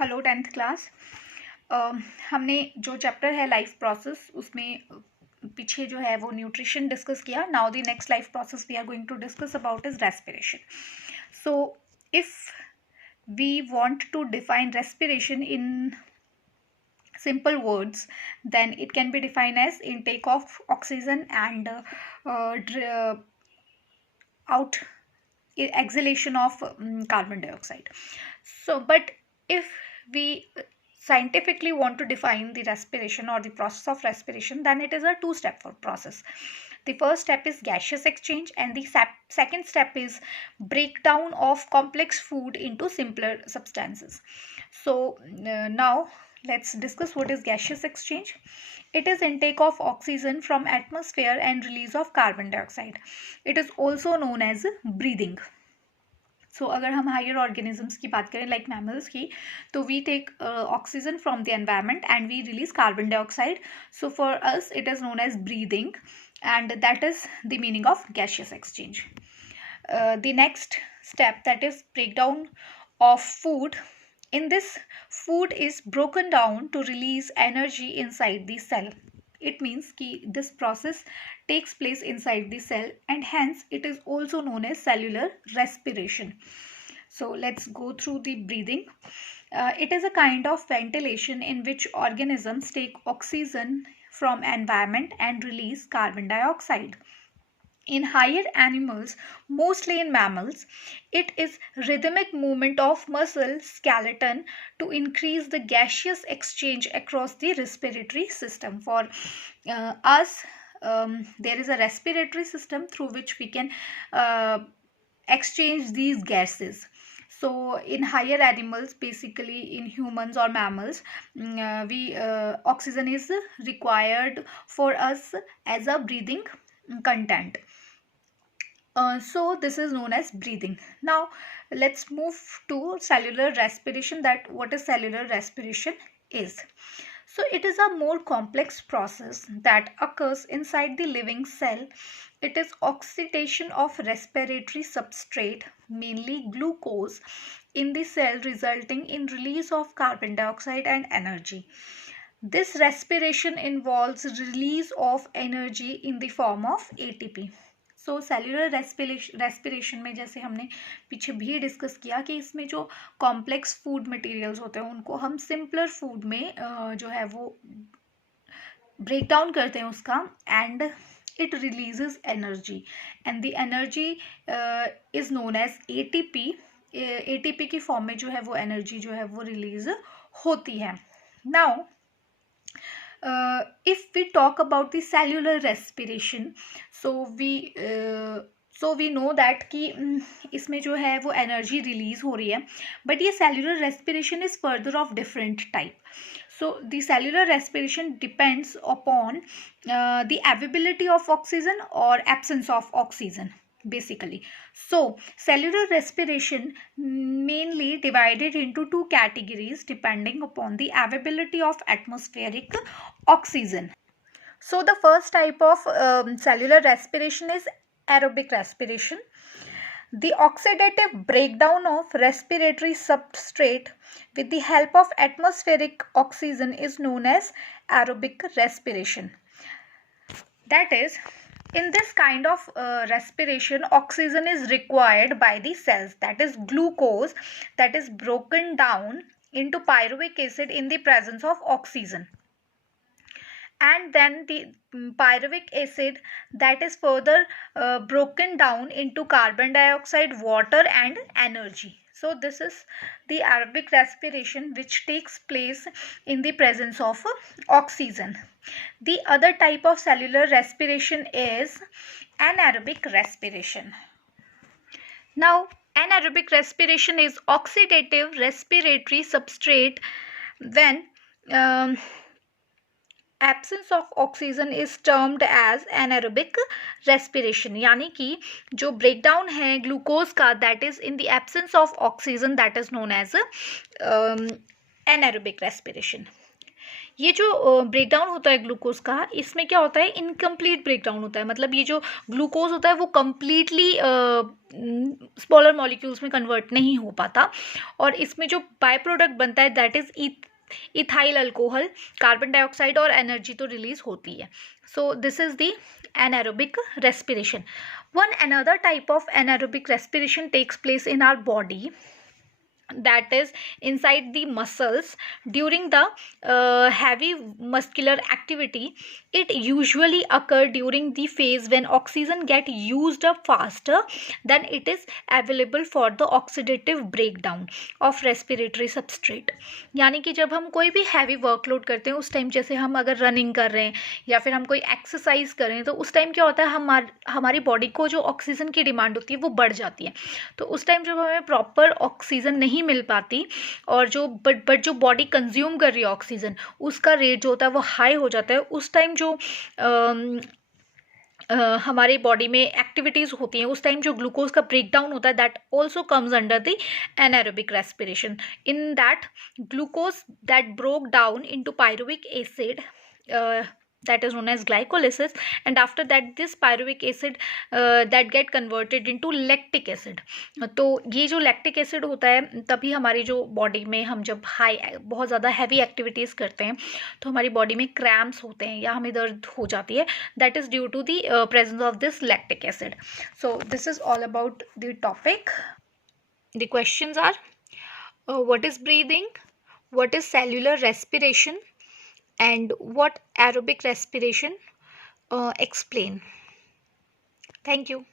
Hello 10th class. हमने जो chapter है लाइफ प्रोसेस उसमें पीछे जो है वो न्यूट्रिशन डिस्कस किया. Now the next life process we are going to discuss about is respiration. So if we want to define respiration in simple words, then it can be defined as intake of oxygen and out exhalation of carbon dioxide. So but if we scientifically want to define the respiration or the process of respiration, then it is a two-step process. The first step is gaseous exchange and the second step is breakdown of complex food into simpler substances. So now let's discuss what is gaseous exchange. It is intake of oxygen from atmosphere and release of carbon dioxide. It is also known as breathing. सो अगर हम higher organisms की बात करें like mammals की, तो we take oxygen from the environment and we release carbon dioxide. So for us it is known as breathing and that is the meaning of gaseous exchange. The next step, that is breakdown of food. In this, food is broken down to release energy inside the cell. It means कि this process takes place inside the cell and hence it is also known as cellular respiration. So let's go through the breathing. It is a kind of ventilation in which organisms take oxygen from environment and release carbon dioxide. In higher animals, mostly in mammals, it is rhythmic movement of muscle skeleton to increase the gaseous exchange across the respiratory system. For us, there is a respiratory system through which we can exchange these gases. So in higher animals, basically in humans or mammals, oxygen is required for us as a breathing content. So this is known as breathing. Now let's move to cellular respiration. That what is cellular respiration is. So it is a more complex process that occurs inside the living cell. It is oxidation of respiratory substrate, mainly glucose, in the cell, resulting in release of carbon dioxide and energy. This respiration involves release of energy in the form of ATP. So cellular respiration में जैसे हमने पीछे भी discuss किया कि इसमें जो complex food materials होते हैं उनको हम सिंपलर फूड में जो है वो ब्रेक डाउन करते हैं उसका, and it releases energy and the energy is known as ATP. ATP की फॉर्म में जो है वो एनर्जी जो है वो रिलीज होती है. Now if we talk about the cellular respiration, so we know that कि इसमें जो है वो एनर्जी रिलीज हो रही है, बट ये cellular respiration is further of different type. So the cellular respiration depends upon the availability of oxygen or absence of oxygen, basically. So cellular respiration mainly divided into two categories depending upon the availability of atmospheric oxygen. So the first type of cellular respiration is aerobic respiration. The oxidative breakdown of respiratory substrate with the help of atmospheric oxygen is known as aerobic respiration. That is, in this kind of respiration, oxygen is required by the cells, that is glucose, that is broken down into pyruvic acid in the presence of oxygen. And then the pyruvic acid that is further broken down into carbon dioxide, water and energy. So this is the aerobic respiration which takes place in the presence of oxygen. The other type of cellular respiration is anaerobic respiration. Now anaerobic respiration is oxidative respiratory substrate when absence of oxygen is termed as anaerobic respiration. यानी कि जो breakdown है glucose का, that is in the absence of oxygen, that is known as anaerobic respiration. ये जो breakdown होता है glucose का, इसमें क्या होता है, इनकम्प्लीट ब्रेकडाउन होता है, मतलब ये जो ग्लूकोज होता है वो कम्प्लीटली स्मॉलर मॉलिक्यूल्स में कन्वर्ट नहीं हो पाता, और इसमें जो बाय प्रोडक्ट बनता है that is ethyl alcohol, carbon dioxide और एनर्जी तो रिलीज होती है. So this is the anaerobic respiration. One another type of anaerobic respiration takes place in our body, that is inside the muscles during the heavy muscular activity. It usually occur during the phase when oxygen get used up faster than it is available for the oxidative breakdown of respiratory substrate. यानी कि जब हम कोई भी heavy workload करते हैं उस time, जैसे हम अगर रनिंग कर रहे हैं या फिर हम कोई एक्सरसाइज कर रहे हैं, तो उस टाइम क्या होता है, हमारी बॉडी को जो ऑक्सीजन की डिमांड होती है वो बढ़ जाती है. तो उस टाइम जब हमें प्रॉपर ऑक्सीजन नहीं मिल पाती, और जो बट जो बॉडी कंज्यूम कर रही है ऑक्सीजन, उसका रेट जो होता है वो हाई हो जाता है, उस टाइम जो हमारे बॉडी में एक्टिविटीज़ होती हैं, उस टाइम जो ग्लूकोज का ब्रेकडाउन होता है that also comes under the anaerobic respiration. In that glucose that broke down into pyruvic acid, that is known as glycolysis, and after that this pyruvic acid that get converted into lactic acid. तो ये जो lactic acid होता है, तभी हमारी जो body में हम जब बहुत ज़्यादा हैवी एक्टिविटीज़ करते हैं तो हमारी बॉडी में क्रैम्प्स होते हैं या हमें दर्द हो जाती है, that is due to the presence of this lactic acid. So this is all about the topic. The questions are, what is breathing, what is cellular respiration, and what aerobic respiration, explain. Thank you.